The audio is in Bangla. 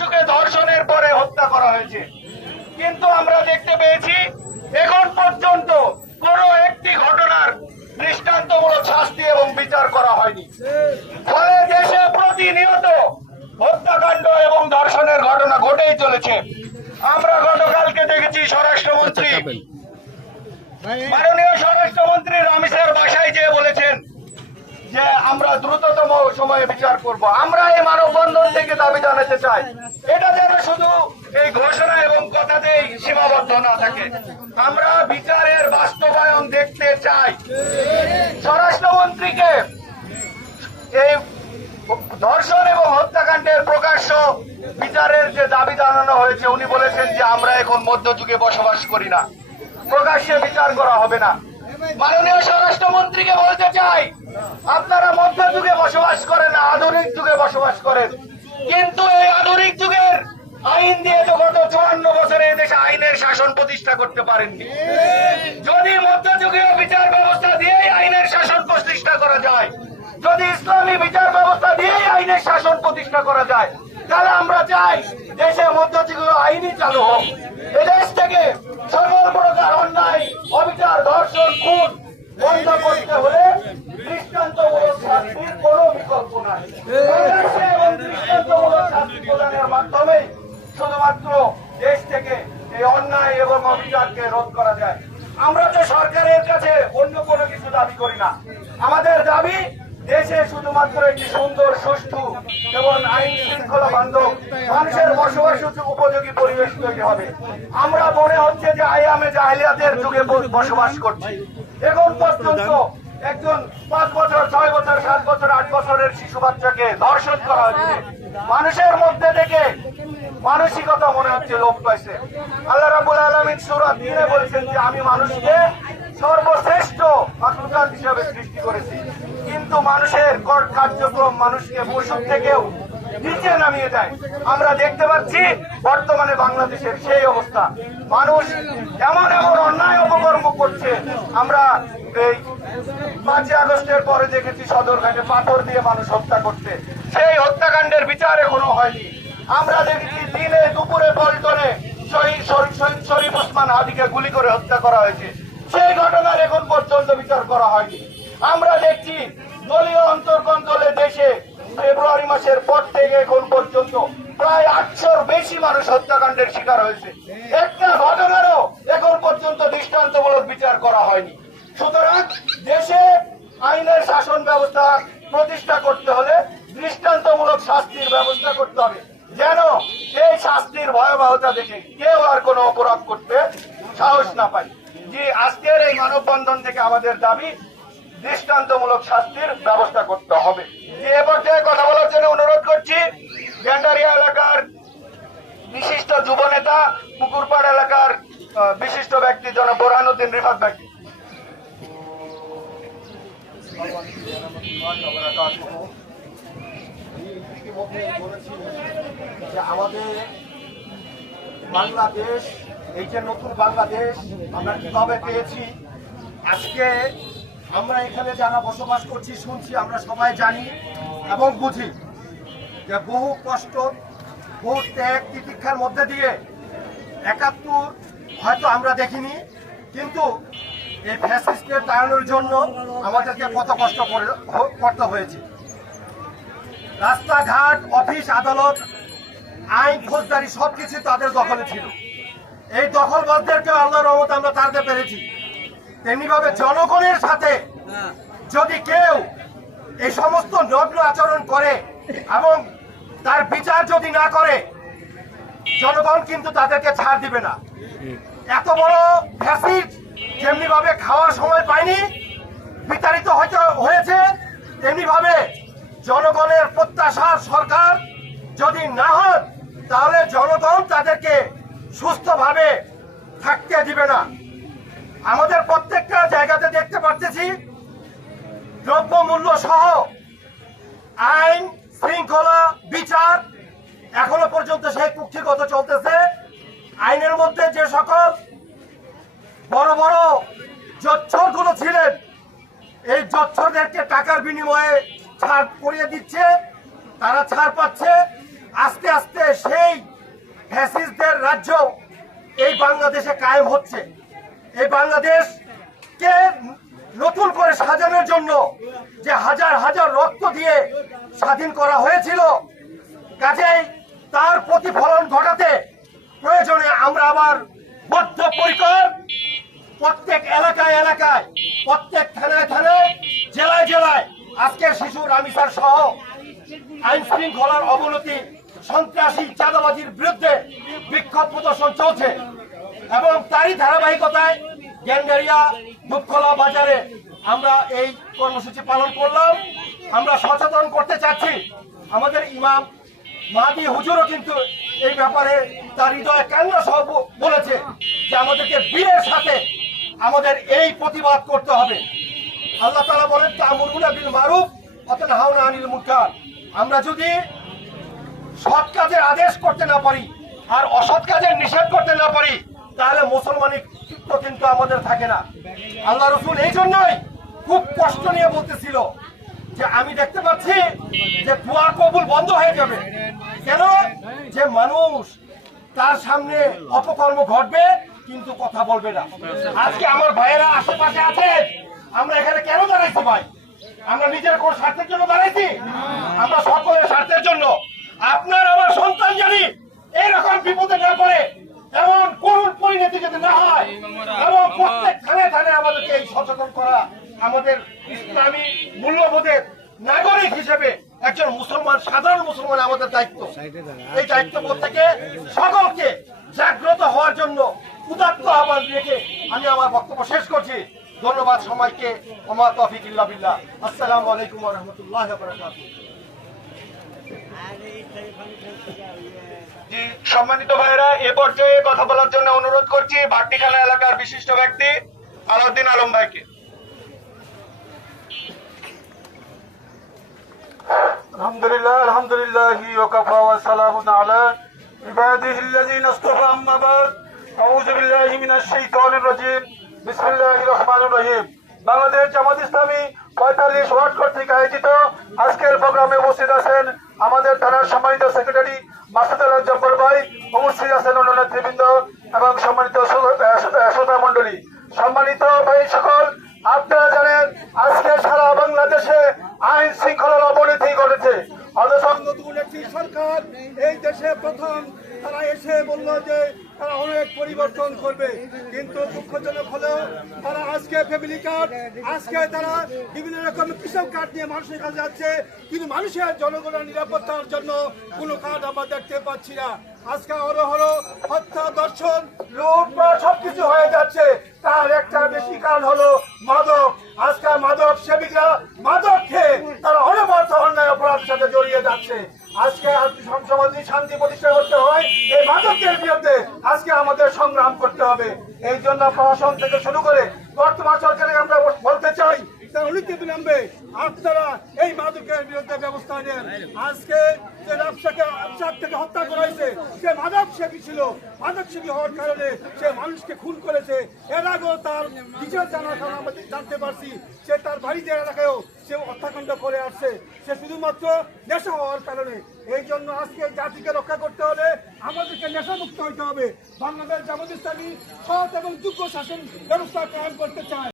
শিশুকে ধর্ষণের পরে হত্যা করা হয়েছে, কিন্তু আমরা দেখতে পেয়েছি এখন পর্যন্ত কোনো একটি ঘটনার দৃষ্টান্তমূলক শাস্তি এবং বিচার করা হয়নি। ফলে দেশে প্রতিনিয়ত হত্যাকাণ্ড এবং ধর্ষণের ঘটনা ঘটেই চলেছে। আমরা গতকালকে দেখেছি স্বরাষ্ট্রমন্ত্রী, মাননীয় স্বরাষ্ট্রমন্ত্রী রামেশের বাসায় যেয়ে বলেছেন যে আমরা দ্রুততম সময়ে বিচার করব। আমরা এই মানববন্ধন থেকে দাবি জানাতে চাই, এটা যেন শুধু এই ঘোষণা এবং কথাতেই সীমাবদ্ধ না থাকে। আমরা বিচারের বাস্তবায়ন দেখতে চাই। স্বরাষ্ট্রমন্ত্রীকে এই ধর্ষণ এবং হত্যাকাণ্ডের প্রকাশ্য বিচারের যে দাবি জানানো হয়েছে, উনি বলেছেন যে আমরা এখন মধ্যযুগে বসবাস করি না, প্রকাশ্যে বিচার করা হবে না। মাননীয় স্বরাষ্ট্রমন্ত্রীকে বলতে চাই, আপনারা মধ্যযুগে বসবাস করেন না, আধুনিক যুগে বসবাস করেন, কিন্তু এই আধুনিক যুগের আইন দিয়ে তো গত 54 বছরে এদেশে আইনের শাসন প্রতিষ্ঠা করতে পারেননি। যদি মধ্যযুগীয় বিচার ব্যবস্থা দিয়েই আইনের শাসন প্রতিষ্ঠা করা যায়, যদি ইসলামী বিচার ব্যবস্থা দিয়েই আইনের শাসন প্রতিষ্ঠা করা যায়, তাহলে আমরা চাই দেশে মধ্যযুগীয় আইনই চালু হোক। এদেশ থেকে সকল প্রকার অন্যায়, অবিচার, ধর্ষণ, খুন বন্ধ করতে হলে দৃষ্টান্তমূলক শাস্তির কোনো বিকল্প নাই। এবং দৃষ্টান্তমূলক শাস্তি প্রদানের মাধ্যমে শুধুমাত্র দেশ থেকে এই অন্যায় এবং অবিচারকে রোধ করা যায়। আমরা তো সরকারের কাছে অন্য কোনো কিছু দাবি করি না। আমাদের দাবি দেশে শুধুমাত্র একটি সুন্দর, সুষ্ঠু এবং আইন শৃঙ্খলা বান্ধব মানুষের বসবাস উপযোগী পরিবেশ তৈরি হবে। আমরা মনে হচ্ছে যে আইয়ামে জাহেলিয়াতের যুগে বসবাস করছি। এখন পর্যন্ত একজন 5 বছর, 6 বছর, 7 বছর, 8 বছরের শিশু বাচ্চাকে ধর্ষণ করা হচ্ছে। মানুষের মধ্যে থেকে মানসিকতা মনে হচ্ছে লোপ পাইছে। আল্লাহ রাব্বুল আলামিন সূরা 3-এ বলেছেন যে আমি মানুষকে সর্বশ্রেষ্ঠ মাখলুকাত হিসেবে সৃষ্টি করেছি, কিন্তু মানুষের কার্যক্রম মানুষকে পশুর থেকেও নিচে নামিয়ে দেয়। আমরা দেখতে পাচ্ছি বর্তমানে বাংলাদেশের সেই অবস্থা। মানুষ এমন এমন অন্যায় অপকর্ম করছে। আমরা এই 5 আগস্টের পরে দেখেছি সদরঘাটে পাথর দিয়ে মানুষ হত্যা করছে, সেই হত্যাকাণ্ডের বিচার এখনো হয়নি। আমরা দেখেছি দিনে দুপুরে পল্টনে শহীদ শরীফ ওসমান হাদিকে গুলি করে হত্যা করা হয়েছে, সেই ঘটনার এখন পর্যন্ত বিচার করা হয়নি। আমরা দেখছি দলীয় অন্তর্কন্দলে দেশে ফেব্রুয়ারি মাসের পর থেকে এখন পর্যন্ত প্রায় 800-র বেশি মানুষ হত্যাকাণ্ডের শিকার হয়েছে। একটা ঘটনারও এখন পর্যন্ত দৃষ্টান্তমূলক বিচার করা হয়নি। সুতরাং দেশে আইনের শাসন ব্যবস্থা প্রতিষ্ঠা করতে হলে দৃষ্টান্তমূলক শাস্তির ব্যবস্থা করতে হবে, যেন এই শাস্তির ভয়াবহতা দেখে কেউ আর কোনো অপরাধ করতে সাহস না পায়। যে আজকের এই মানববন্ধন থেকে আমাদের দাবি দৃষ্টান্তমূলক শাস্তির ব্যবস্থা করতে হবে। যে এ পর্যায়ে কথা বলার জন্য অনুরোধ করছি গ্যান্ডারিয়া এলাকার বিশিষ্ট যুব নেতা, পুকুরপাড় এলাকার বিশিষ্ট ব্যক্তি জনাব বোরহানুদ্দিন রিফাত ভাইকে। আমাদের বাংলাদেশ, এই যে নতুন বাংলাদেশ আমরা কিভাবে পেয়েছি, আজকে আমরা এখানে যারা বসবাস করছি শুনছি, আমরা সবাই জানি এবং বুঝি যে বহু কষ্ট, বহু ত্যাগ তিতিক্ষার মধ্যে দিয়ে ৭১ হয়তো আমরা দেখিনি, কিন্তু এই ফ্যাসিস্টের তাড়ানোর জন্য আমাদেরকে কত কষ্ট করতে হয়েছে। রাস্তাঘাট, অফিস, আদালত, আইন, ফৌজদারি সবকিছু তাদের দখলে ছিল। এই দখলবাজদেরকে আল্লাহর রহমতে আমরা তাড়াতে পেরেছি। তেমনি ভাবে জনগণের সাথে যদি কেউ এই সমস্ত নগ্ন আচরণ করে এবং তার বিচার যদি না করে, জনগণ কিন্তু তাদেরকে ছাড় দিবে না। এত বড় ফ্যাসিস্ট যেমনি ভাবে খাওয়ার সময় পায়নি, বিতাড়িত হয়েছে, তেমনি ভাবে জনগণের প্রত্যাশার সরকার যদি না হয়, তাহলে জনগণ তাদেরকে সুস্থভাবে থাকতে দিবে না। আমাদের প্রত্যেকটা জায়গাতে দেখতে পাচ্ছি দ্রব্যমূল্য সহ আইন শৃঙ্খলা বিচার এখনো পর্যন্ত সেই কুক্ষিগত চলতেছে। আইনের মধ্যে যে সকল বড় বড় জচ্ছরগুলো ছিলেন, এই জচ্ছরদেরকে টাকার বিনিময়ে ছাড় করিয়ে দিচ্ছে, তারা ছাড় পাচ্ছে। আস্তে আস্তে সেই ফ্যাসিস্টদের রাজ্য এই বাংলাদেশে কায়েম হচ্ছে। এই বাংলাদেশকে নতুন করে সাজানোর জন্য যে হাজার হাজার রক্ত দিয়ে স্বাধীন করা হয়েছিল, কাজেই তার প্রতিফলন ঘটাতে প্রয়োজনে আমরা আবার বদ্ধপরিকর প্রত্যেক এলাকায় এলাকায়, প্রত্যেক থানায় থানায়, জেলায় জেলায় আজকের শিশু রামিসার সহ আইন শৃঙ্খলার অবনতি, সন্ত্রাসী চাঁদাবাজির বিরুদ্ধে বিক্ষোভ প্রদর্শন চলছে এবং তারই ধারাবাহিকতায় গ্যান্ডারিয়া দুপখোলা বাজারে আমরা এই কর্মসূচি পালন করলাম। আমরা সচেতন করতে চাচ্ছি। আমাদের ইমাম মাহাদি হুজুরও কিন্তু এই ব্যাপারে তার হৃদয়ে কান্না সহ বলেছে যে আমাদেরকে বীরের সাথে আমাদের এই প্রতিবাদ করতে হবে। আল্লাহ তাআলা বলেন তা'মুরুনা বিল মারুফ ওয়া তানহাউনা আনিল মুনকার। আমরা যদি সৎ কাজের আদেশ করতে না পারি আর অসৎ কাজের নিষেধ করতে না পারি, তাহলে মুসলমানের চিত্ত কিন্তু আমাদের থাকে না। আল্লাহ রাসূল এই জন্যই খুব কষ্ট নিয়ে বলতেছিল যে আমি দেখতে পাচ্ছি যে দোয়া কবুল বন্ধ হয়ে যাবে। কেন? যে মানুষ তার সামনে অপকর্ম ঘটবে কিন্তু কথা বলবে না। আজকে আমার ভাইয়েরা আশেপাশে আছে, আমরা এখানে কেন দাঁড়াইছি ভাই? আমরা নিজের কোন স্বার্থের জন্য দাঁড়াইছি? আমরা সকলের স্বার্থের জন্য। আপনার আমার সন্তান জানি এরকম বিপদে না পড়ে, এমন করুণ পরিণতি যাতে না হয়, এবং প্রত্যেক থানায় থানায় আমাদেরকে এই সচেতন করা আমাদের ইসলামী মূল্যবোধের নাগরিক হিসেবে একজন মুসলমান, সাধারণ মুসলমান আমাদের দায়িত্ব। এই দায়িত্ববোধ থেকে সকলকে জাগ্রত হওয়ার জন্য উদাত্ত আহ্বান রেখে আমি আমার বক্তব্য শেষ করছি। ধন্যবাদ সবাইকে। ওমা তৌফিক ইল্লা বিল্লাহ। আসসালামু আলাইকুম ওয়া রাহমাতুল্লাহি ওয়া বারাকাতুহু। জি, সম্মানিত ভাইরা, এ পর্যায়ে কথা বলার জন্য অনুরোধ করছি ভাট্টিখালা এলাকার বিশিষ্ট ব্যক্তি আলাউদ্দিন আলম ভাইকে। আলহামদুলিল্লাহি ওয়া কাফা ওয়া সালামুন আলা ইবাদিহিল্লাযিনা ইসতাফা, আম্মা বাদ। আউযু বিল্লাহি মিনাশ শাইতানির রাজীম। বিসমিল্লাহির রহমানির রহিম। বাংলাদেশ জামাত ইসলামী 45 ওয়ার্ড কর্তৃক আয়োজিত আজকের প্রোগ্রামে উপস্থিত আছেন আমাদের থানার সম্মানিত সেক্রেটারি মাসুদ আলম জব্বার ভাই, উপস্থিত আছেন অন্য নেতৃবৃন্দ এবং সম্মানিত শ্রোতা মণ্ডলী। সম্মানিত ভাই সকল, আপনারা জানেন আজকে সারা বাংলাদেশে আইন শৃঙ্খলার অবনতি ঘটেছে। অথচ নতুন একটি সরকার এই দেশে প্রথম তারা এসে বলল যে তারা অনেক পরিবর্তন করবে, কিন্তু দুঃখজনক হলেও তারা আজকে ফ্যামিলি কার্ড, আজকে তারা বিভিন্ন রকম কৃষক কার্ড নিয়ে মানুষের কাছে যাচ্ছে, কিন্তু মানুষের জনগণের নিরাপত্তার জন্য কোনো কার্ড আমরা দেখতে পাচ্ছি না। আজকে অরহর হত্যা, দর্শন, লুটপাট সবকিছু হয়ে যাচ্ছে। তার একটা বেশি কারণ হলো মাদক। আজকে মাদক সেবিকা মাদক খেয়ে তারা অনবরত অন্যায় অপরাধের সাথে জড়িয়ে যাচ্ছে। আজকে সমাজে শান্তি প্রতিষ্ঠা করতে হয়, এই মাদকের বিরুদ্ধে আজকে আমাদের সংগ্রাম করতে হবে। এই জন্য প্রশাসন থেকে শুরু করে বর্তমান সরকারকে আমরা বলতে চাই অনিতে বিলম্বে আপনারা এই মাদকের বিরুদ্ধে ব্যবস্থা নেন। আজকে যে রাফসাক থেকে হত্যা করা হয়েছে, সে মাদক সেবী ছিল, মাদক সেবী হওয়ার কারণে সে মানুষকে খুন করেছে। এর আগেও তার বিচার জানার কারণে আমরা জানতে পারছি সে তার বাড়িতে এলাকায়ও সে হত্যাকাণ্ড করে আসছে, সে শুধুমাত্র নেশা হওয়ার কারণে। এই জন্য আজকে জাতিকে রক্ষা করতে হলে আমাদেরকে নেশামুক্ত হইতে হবে। বাংলাদেশ জামাত ইসলামী সৎ এবং যোগ্য শাসন ব্যবস্থা কায়েম করতে চায়।